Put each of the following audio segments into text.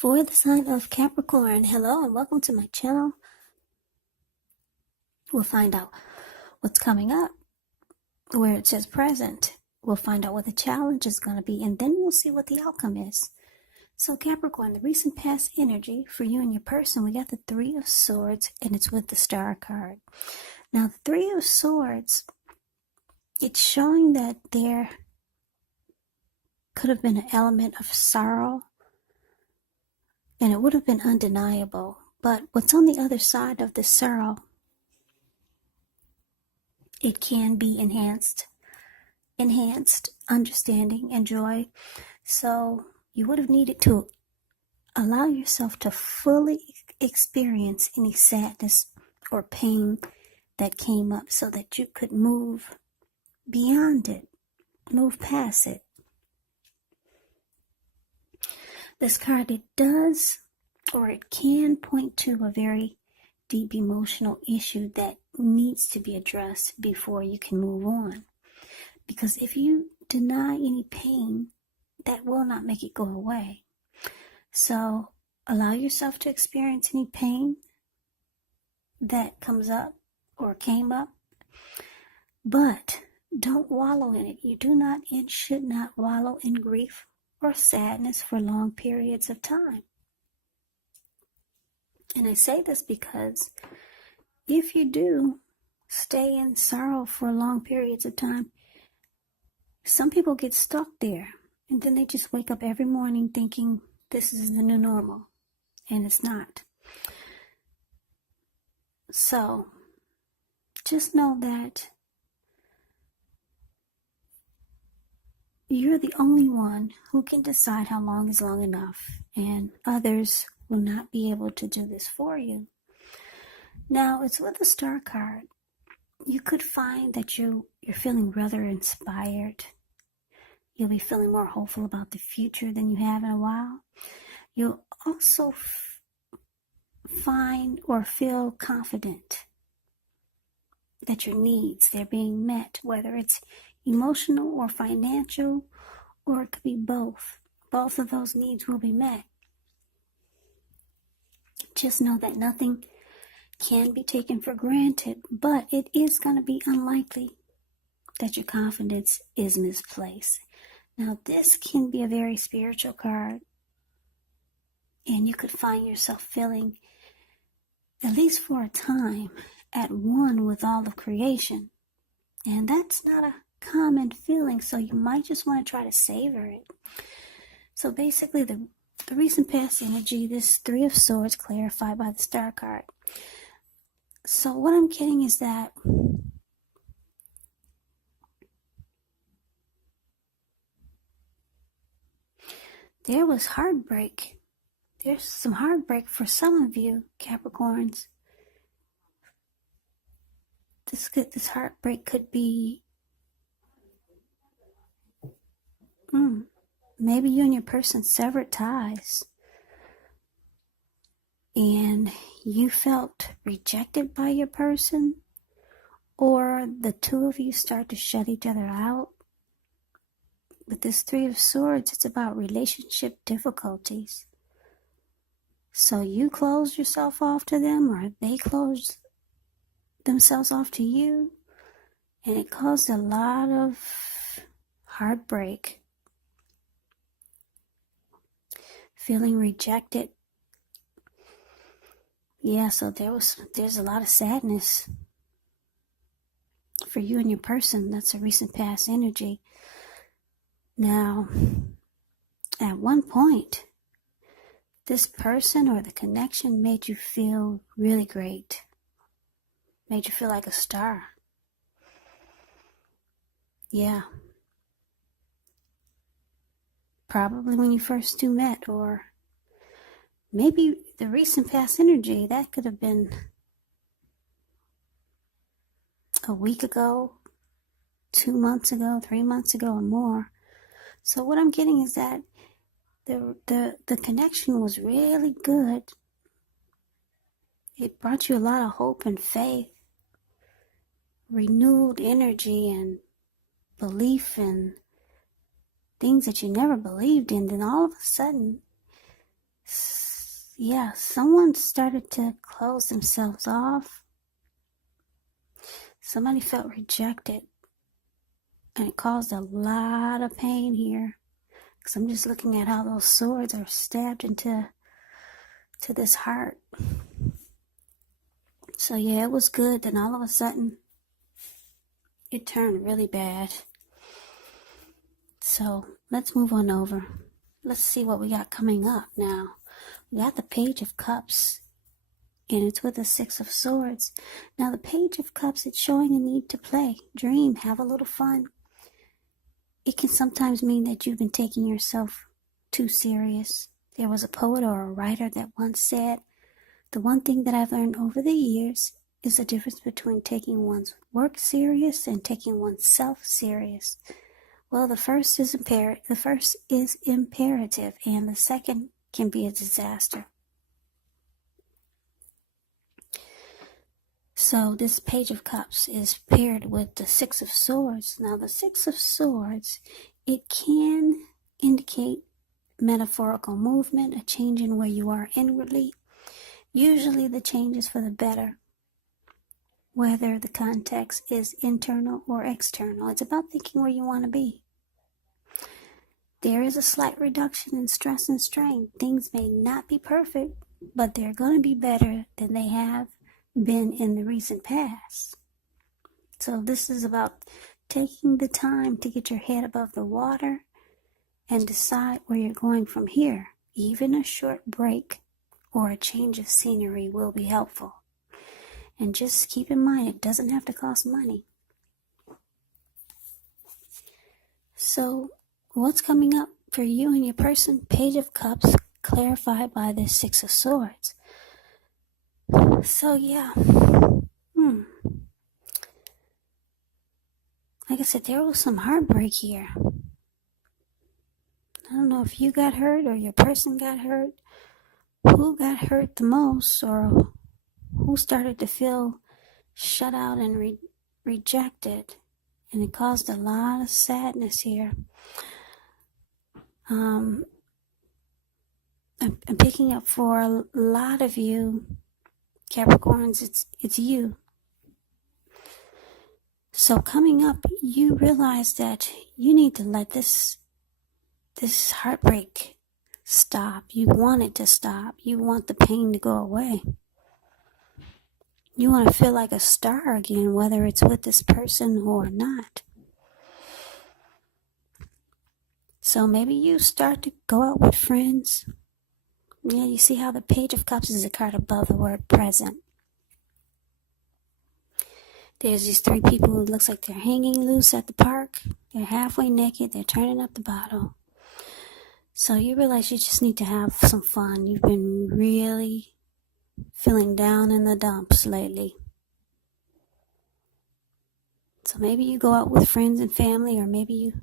For the sign of Capricorn, hello and welcome to my channel. We'll find out what's coming up, where it says present. We'll find out what the challenge is going to be, and then we'll see what the outcome is. So Capricorn, the recent past energy for you and your person, we got the Three of Swords, and it's with the Star card. Now, the Three of Swords, it's showing that there could have been an element of sorrow, and it would have been undeniable. But what's on the other side of the sorrow, it can be enhanced understanding and joy. So you would have needed to allow yourself to fully experience any sadness or pain that came up so that you could move beyond it, move past it. This card, it does, or it can point to a very deep emotional issue that needs to be addressed before you can move on. Because if you deny any pain, that will not make it go away. So allow yourself to experience any pain that comes up or came up, but don't wallow in it. You do not and should not wallow in grief or sadness for long periods of time. And I say this because if you do stay in sorrow for long periods of time, some people get stuck there, and then they just wake up every morning thinking this is the new normal, and it's not. So just know that you're the only one who can decide how long is long enough, and others will not be able to do this for you. Now, it's with the Star card. You could find that you're feeling rather inspired. You'll be feeling more hopeful about the future than you have in a while. You'll also find or feel confident that your needs, they're being met, whether it's emotional or financial, or it could be both. Both of those needs will be met. Just know that nothing can be taken for granted, but it is going to be unlikely that your confidence is misplaced. Now, this can be a very spiritual card, and you could find yourself feeling, at least for a time, at one with all of creation. And that's not a common feeling, so you might just want to try to savor it. So basically, the recent past energy, this Three of Swords clarified by the Star card. So what I'm getting is that there was heartbreak. There's some heartbreak for some of you, Capricorns. This heartbreak could be maybe you and your person severed ties, and you felt rejected by your person, or the two of you start to shut each other out. With this Three of Swords, it's about relationship difficulties. So you closed yourself off to them, or they closed themselves off to you, and it caused a lot of heartbreak. Feeling rejected. Yeah, so there's a lot of sadness for you and your person. That's a recent past energy. Now, at one point, this person or the connection made you feel really great. Made you feel like a star. Yeah. Probably when you first two met, or maybe the recent past energy, that could have been a week ago, 2 months ago, 3 months ago, or more. So what I'm getting is that the connection was really good. It brought you a lot of hope and faith, renewed energy and belief in things that you never believed in. Then all of a sudden, Yeah, someone started to close themselves off. Somebody felt rejected, and it caused a lot of pain here. Because I'm just looking at how those swords are stabbed into this heart. So yeah, it was good. Then all of a sudden, it turned really bad. So let's move on over. Let's see what we got coming up now. We got the Page of Cups, and it's with the Six of Swords. Now the Page of Cups, it's showing a need to play, dream, have a little fun. It can sometimes mean that you've been taking yourself too serious. There was a poet or a writer that once said, "The one thing that I've learned over the years is the difference between taking one's work serious and taking oneself serious." Well, the first is imperative, and the second can be a disaster. So this Page of Cups is paired with the Six of Swords. Now the Six of Swords, it can indicate metaphorical movement, a change in where you are inwardly. Usually the change is for the better, whether the context is internal or external. It's about thinking where you want to be. There is a slight reduction in stress and strain. Things may not be perfect, but they're going to be better than they have been in the recent past. So this is about taking the time to get your head above the water and decide where you're going from here. Even a short break or a change of scenery will be helpful. And just keep in mind, it doesn't have to cost money. So what's coming up for you and your person? Page of Cups, clarified by the Six of Swords. So yeah, like I said, there was some heartbreak here. I don't know if you got hurt or your person got hurt. Who got hurt the most, or who started to feel shut out and rejected, and it caused a lot of sadness here. I'm picking up for a lot of you Capricorns. It's you. So coming up, you realize that you need to let this heartbreak stop. You want it to stop. You want the pain to go away. You want to feel like a star again, whether it's with this person or not. So maybe you start to go out with friends. Yeah, you see how the Page of Cups is a card above the word present. There's these three people who looks like they're hanging loose at the park. They're halfway naked. They're turning up the bottle. So you realize you just need to have some fun. You've been really feeling down in the dumps lately. So maybe you go out with friends and family, or maybe you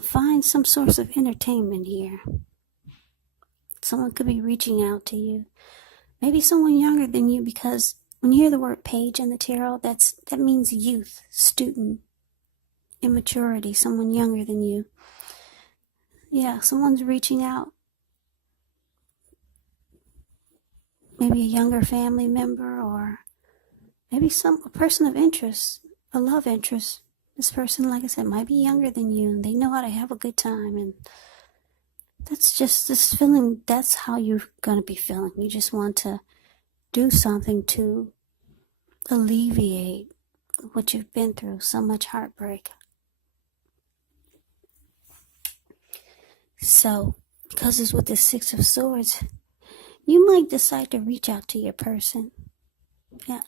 find some source of entertainment here. Someone could be reaching out to you. Maybe someone younger than you, because when you hear the word page in the tarot, that means youth, student, immaturity, someone younger than you. Yeah, someone's reaching out. Maybe a younger family member, or maybe a person of interest, a love interest. This person, like I said, might be younger than you, and they know how to have a good time, and that's just this feeling. That's how you're going to be feeling. You just want to do something to alleviate what you've been through, so much heartbreak. So, because it's with the Six of Swords, you might decide to reach out to your person. Yeah.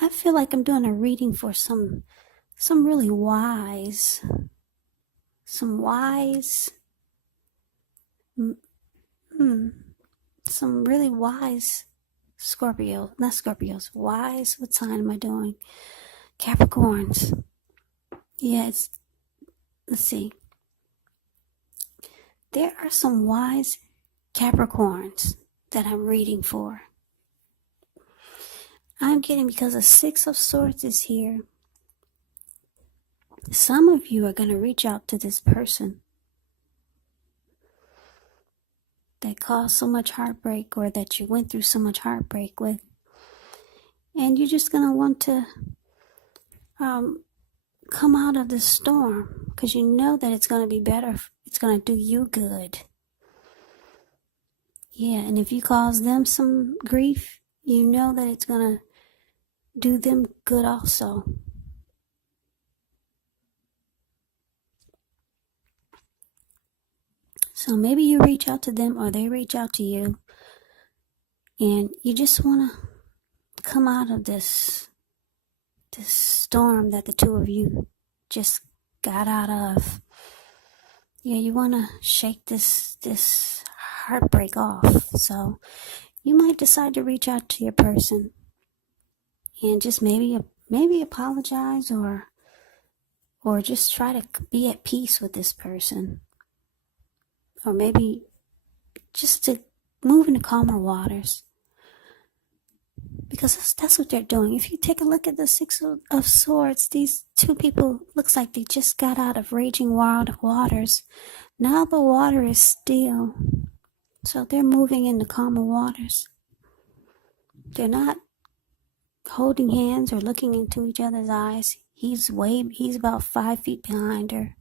I feel like I'm doing a reading for some really wise, some really wise wise, what sign am I doing? Capricorns. Yes, let's see. There are some wise Capricorns that I'm reading for. I'm getting, because the Six of Swords is here, some of you are going to reach out to this person. that caused so much heartbreak, or that you went through so much heartbreak with. And you're just going to want to come out of this storm, because you know that it's going to be better. It's going to do you good. Yeah, and if you cause them some grief, you know that it's going to do them good also. So maybe you reach out to them, or they reach out to you, and you just want to come out of this storm that the two of you just got out of. Yeah, you want to shake this heartbreak off. So you might decide to reach out to your person and just maybe apologize, or just try to be at peace with this person, or maybe just to move into calmer waters, because that's what they're doing. If you take a look at the Six of Swords, these two people looks like they just got out of raging wild waters. Now the water is still, so they're moving into calmer waters. They're not holding hands or looking into each other's eyes. He's about 5 feet behind her,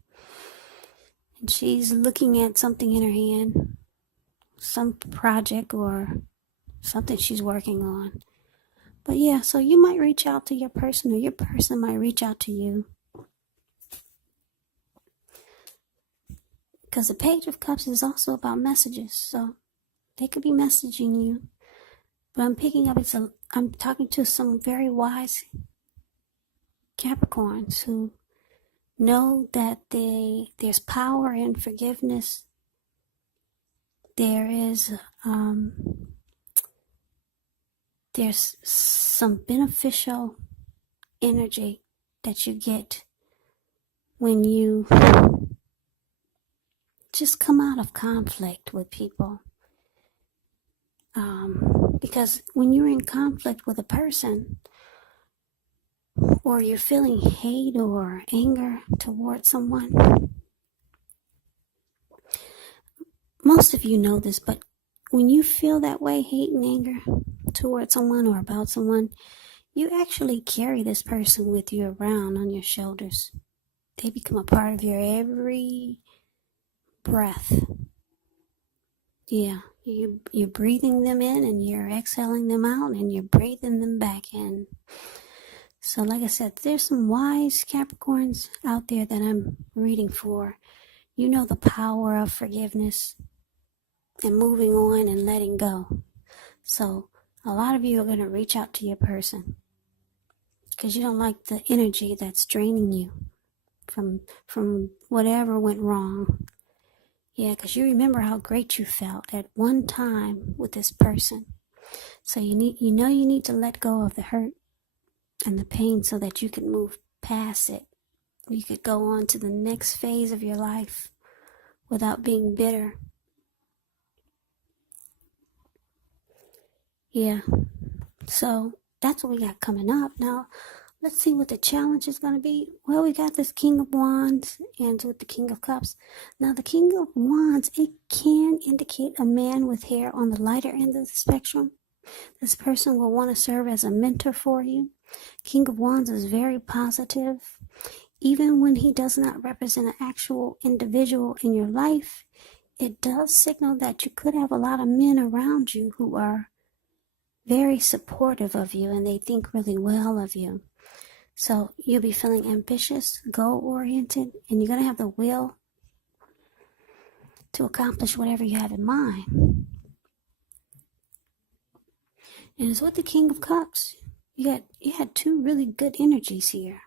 and she's looking at something in her hand, some project or something she's working on. But yeah, so you might reach out to your person, or your person might reach out to you. Because the Page of Cups is also about messages, so they could be messaging you. But I'm picking up, I'm talking to some very wise Capricorns who know that there's power in forgiveness. There's some beneficial energy that you get when you just come out of conflict with people. Because when you're in conflict with a person, or you're feeling hate or anger towards someone, most of you know this, but when you feel that way, hate and anger towards someone or about someone, you actually carry this person with you around on your shoulders. They become a part of your every breath. Yeah, you're breathing them in, and you're exhaling them out, and you're breathing them back in. So like I said, there's some wise Capricorns out there that I'm reading for. You know the power of forgiveness and moving on and letting go. So a lot of you are going to reach out to your person because you don't like the energy that's draining you from whatever went wrong. Yeah, because you remember how great you felt at one time with this person. So you need to let go of the hurt and the pain so that you can move past it. You could go on to the next phase of your life without being bitter. Yeah, so that's what we got coming up. Now, let's see what the challenge is going to be. Well, we got this King of Wands and with the King of Cups. Now, the King of Wands, it can indicate a man with hair on the lighter end of the spectrum. This person will want to serve as a mentor for you. King of Wands is very positive. Even when he does not represent an actual individual in your life, it does signal that you could have a lot of men around you who are very supportive of you and they think really well of you. So you'll be feeling ambitious, goal-oriented, and you're going to have the will to accomplish whatever you have in mind. And it's with the King of Cups. You had two really good energies here.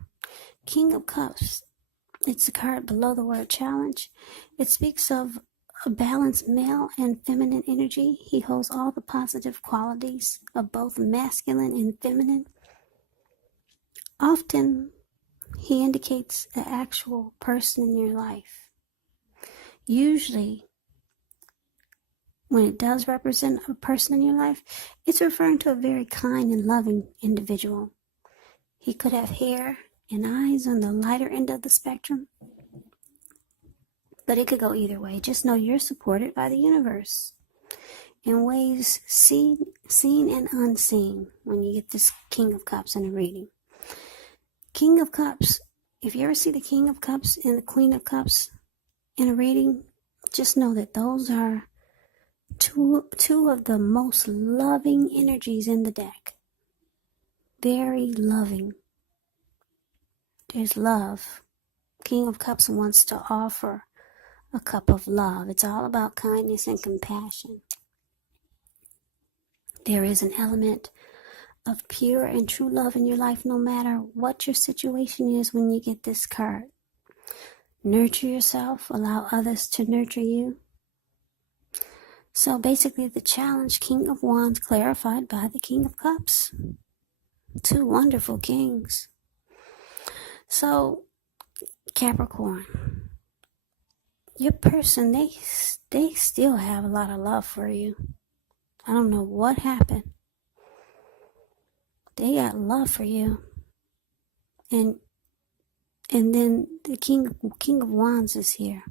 King of Cups, it's the card below the word challenge. It speaks of a balanced male and feminine energy. He holds all the positive qualities of both masculine and feminine. Often, he indicates the actual person in your life. Usually, when it does represent a person in your life, it's referring to a very kind and loving individual. He could have hair and eyes on the lighter end of the spectrum, but it could go either way. Just know you're supported by the universe. in ways seen and unseen when you get this King of Cups in a reading. King of Cups, if you ever see the King of Cups and the Queen of Cups in a reading, just know that those are two of the most loving energies in the deck. Very loving. There's love. King of Cups wants to offer a cup of love. It's all about kindness and compassion. There is an element of pure and true love in your life, no matter what your situation is when you get this card. Nurture yourself, allow others to nurture you. So basically the challenge, King of Wands clarified by the King of Cups. Two wonderful kings. So Capricorn, your person, they still have a lot of love for you. I don't know what happened. They got love for you. And then the King of Wands is here.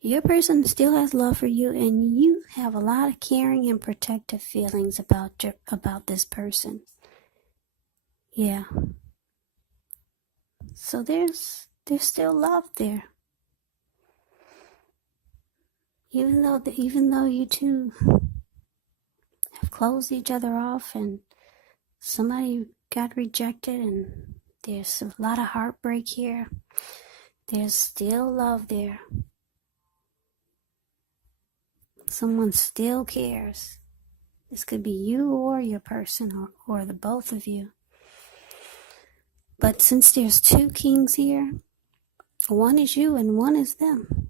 Your person still has love for you, and you have a lot of caring and protective feelings about this person. Yeah. So there's still love there. Even though you two have closed each other off and somebody got rejected and there's a lot of heartbreak here, there's still love there. Someone still cares. This could be you or your person or the both of you. But since there's two kings here, one is you and one is them.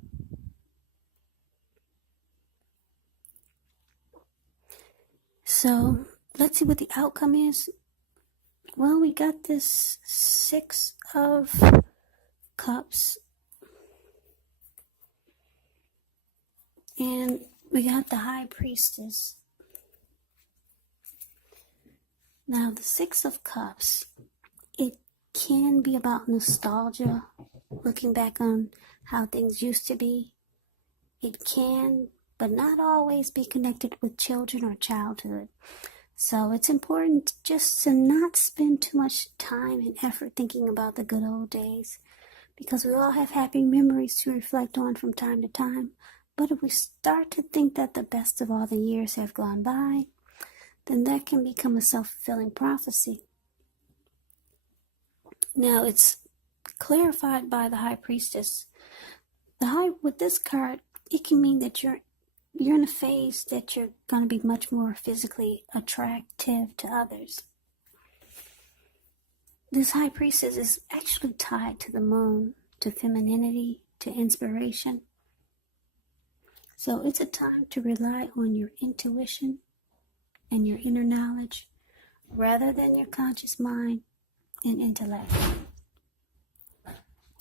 So let's see what the outcome is. Well, we got this Six of Cups. And we got the High Priestess. Now, the Six of Cups, it can be about nostalgia, looking back on how things used to be. It can, but not always be connected with children or childhood. So it's important just to not spend too much time and effort thinking about the good old days, because we all have happy memories to reflect on from time to time. But if we start to think that the best of all the years have gone by, then that can become a self-fulfilling prophecy. Now, it's clarified by the High Priestess. With this card, it can mean that you're in a phase that you're going to be much more physically attractive to others. This High Priestess is actually tied to the moon, to femininity, to inspiration. So it's a time to rely on your intuition and your inner knowledge rather than your conscious mind and intellect.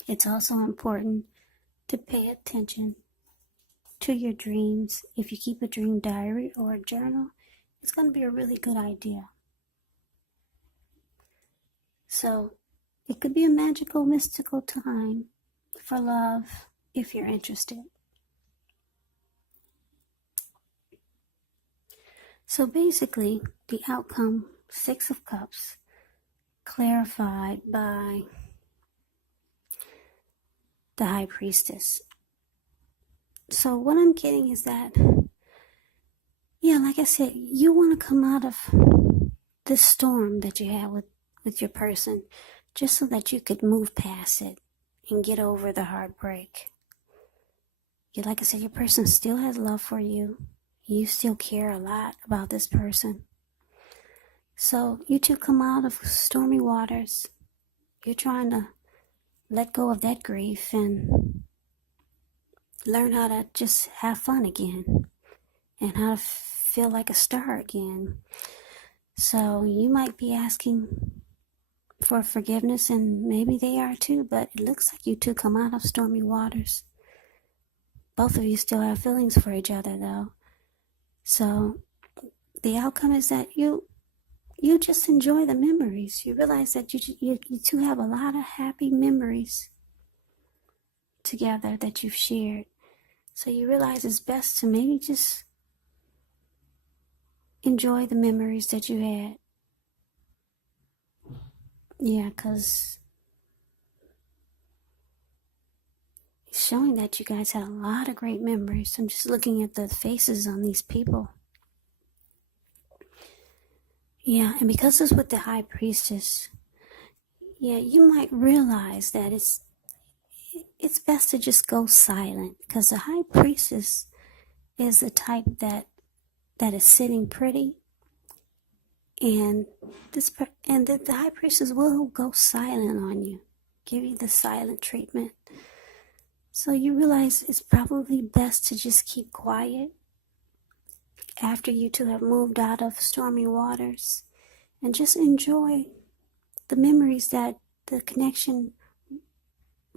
It's also important to pay attention to your dreams. If you keep a dream diary or a journal, it's going to be a really good idea. So it could be a magical, mystical time for love if you're interested. So basically, the outcome, Six of Cups, clarified by the High Priestess. So what I'm getting is that, like I said, you want to come out of this storm that you have with your person, just so that you could move past it and get over the heartbreak. Like I said, your person still has love for you. You still care a lot about this person. So you two come out of stormy waters. You're trying to let go of that grief and learn how to just have fun again and how to feel like a star again. So you might be asking for forgiveness, and maybe they are too, but it looks like you two come out of stormy waters. Both of you still have feelings for each other, though. So the outcome is that you just enjoy the memories. You realize that you two have a lot of happy memories together that you've shared. So you realize it's best to maybe just enjoy the memories that you had. Yeah, because it's showing that you guys had a lot of great memories. I'm just looking at the faces on these people. Yeah, and because it's with the High Priestess, yeah, you might realize that it's best to just go silent, because the High Priestess is the type that is sitting pretty, and the High Priestess will go silent on you, give you the silent treatment. So you realize it's probably best to just keep quiet after you two have moved out of stormy waters, and just enjoy the memories that the connection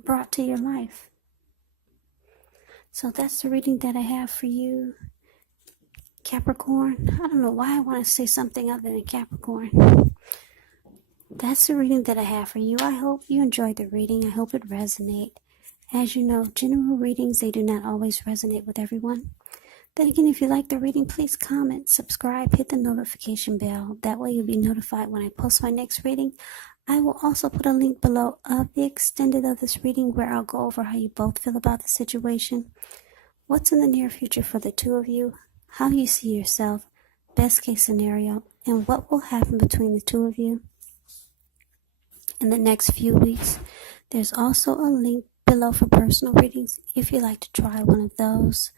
brought to your life. So that's the reading that I have for you, Capricorn. I don't know why I want to say something other than Capricorn. That's the reading that I have for you. I hope you enjoyed the reading. I hope it resonated. As you know, general readings, they do not always resonate with everyone. Then again, if you like the reading, please comment, subscribe, hit the notification bell. That way you'll be notified when I post my next reading. I will also put a link below of the extended of this reading where I'll go over how you both feel about the situation, what's in the near future for the two of you, how you see yourself, best case scenario, and what will happen between the two of you in the next few weeks. There's also a link below for personal readings if you'd like to try one of those.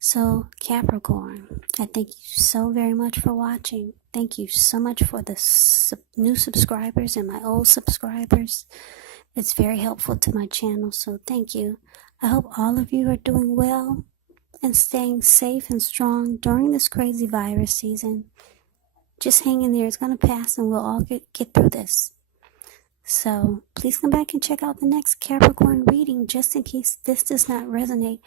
So Capricorn, I thank you so very much for watching. Thank you so much for the new subscribers and my old subscribers. It's very helpful to my channel, so thank you. I hope all of you are doing well and staying safe and strong during this crazy virus season. Just hang in there. It's going to pass and we'll all get through this. So please come back and check out the next Capricorn reading, just in case this does not resonate.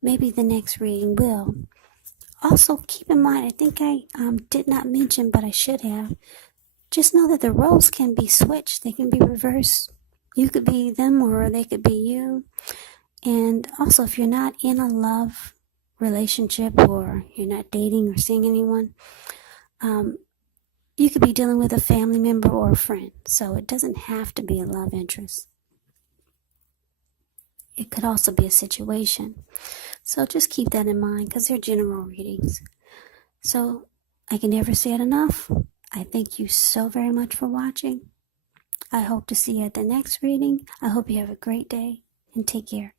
Maybe the next reading will. Also, keep in mind, I think I did not mention, but I should have. Just know that the roles can be switched. They can be reversed. You could be them or they could be you. And also, if you're not in a love relationship or you're not dating or seeing anyone, you could be dealing with a family member or a friend. So it doesn't have to be a love interest. It could also be a situation. So just keep that in mind because they're general readings. So I can never say it enough. I thank you so very much for watching. I hope to see you at the next reading. I hope you have a great day and take care.